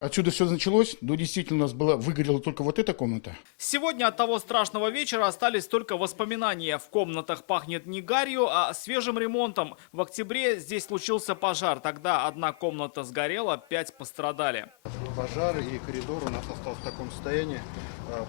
Отсюда все началось, но действительно у нас выгорела только вот эта комната. Сегодня от того страшного вечера остались только воспоминания. В комнатах пахнет не гарью, а свежим ремонтом. В октябре здесь случился пожар. Тогда одна комната сгорела, 5 пострадали. Пожар и коридор у нас остался в таком состоянии.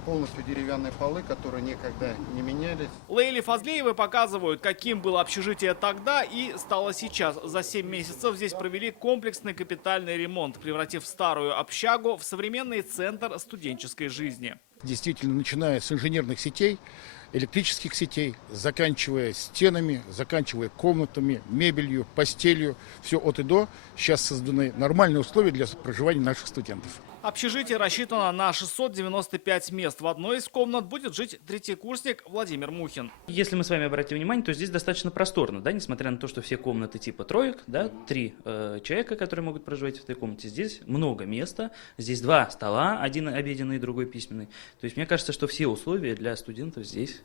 Полностью деревянные полы, которые никогда не менялись. Лейли Фазлеевой показывают, каким было общежитие тогда и стало сейчас. За 7 месяцев здесь провели комплексный капитальный ремонт, превратив старую общагу в современный центр студенческой жизни. Действительно, начиная с инженерных сетей, электрических сетей, заканчивая стенами, заканчивая комнатами, мебелью, постелью, все от и до. Сейчас созданы нормальные условия для проживания наших студентов. Общежитие рассчитано на 695 мест. В одной из комнат будет жить третьекурсник Владимир Мухин. Если мы с вами обратим внимание, то здесь достаточно просторно, да, несмотря на то, что все комнаты типа троек, да, 3 человека, которые могут проживать в этой комнате, здесь много места, здесь 2 стола, один обеденный, другой письменный. То есть мне кажется, что все условия для студентов здесь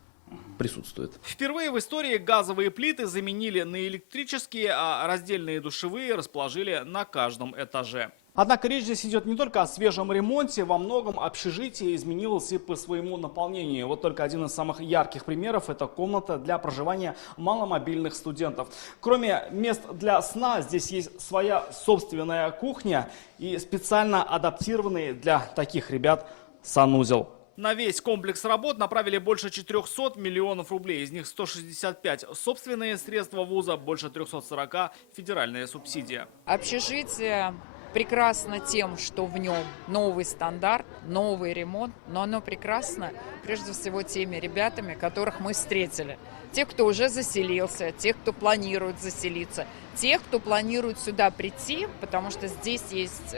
присутствуют. Впервые в истории газовые плиты заменили на электрические, а раздельные душевые расположили на каждом этаже. Однако речь здесь идет не только о свежем ремонте, во многом общежитие изменилось и по своему наполнению. Вот только один из самых ярких примеров – это комната для проживания маломобильных студентов. Кроме мест для сна, здесь есть своя собственная кухня и специально адаптированный для таких ребят санузел. На весь комплекс работ направили больше 400 миллионов рублей. Из них 165 – собственные средства вуза, больше 340 – федеральная субсидия. Общежитие прекрасно тем, что в нем новый стандарт, новый ремонт, но оно прекрасно прежде всего теми ребятами, которых мы встретили. Тех, кто уже заселился, тех, кто планирует заселиться, тех, кто планирует сюда прийти, потому что здесь есть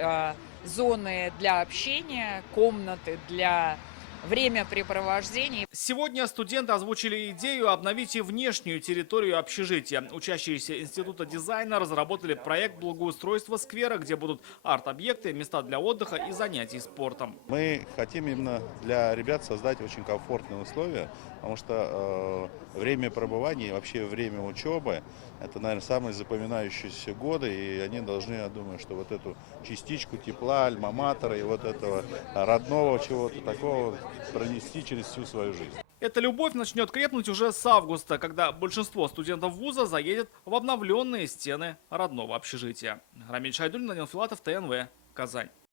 зоны для общения, комнаты для времяпрепровождения. Сегодня студенты озвучили идею обновить и внешнюю территорию общежития. Учащиеся Института дизайна разработали проект благоустройства сквера, где будут арт-объекты, места для отдыха и занятий спортом. Мы хотим именно для ребят создать очень комфортные условия, потому что время пребывания и вообще время учебы – это, наверное, самые запоминающиеся годы, и они должны, я думаю, что вот эту частичку тепла, альма-матера и вот этого родного чего-то такого пронести через всю свою жизнь. Эта любовь начнет крепнуть уже с августа, когда большинство студентов вуза заедет в обновленные стены родного общежития. Рамиль Шайдуллин, Данил Филатов, ТНВ, Казань.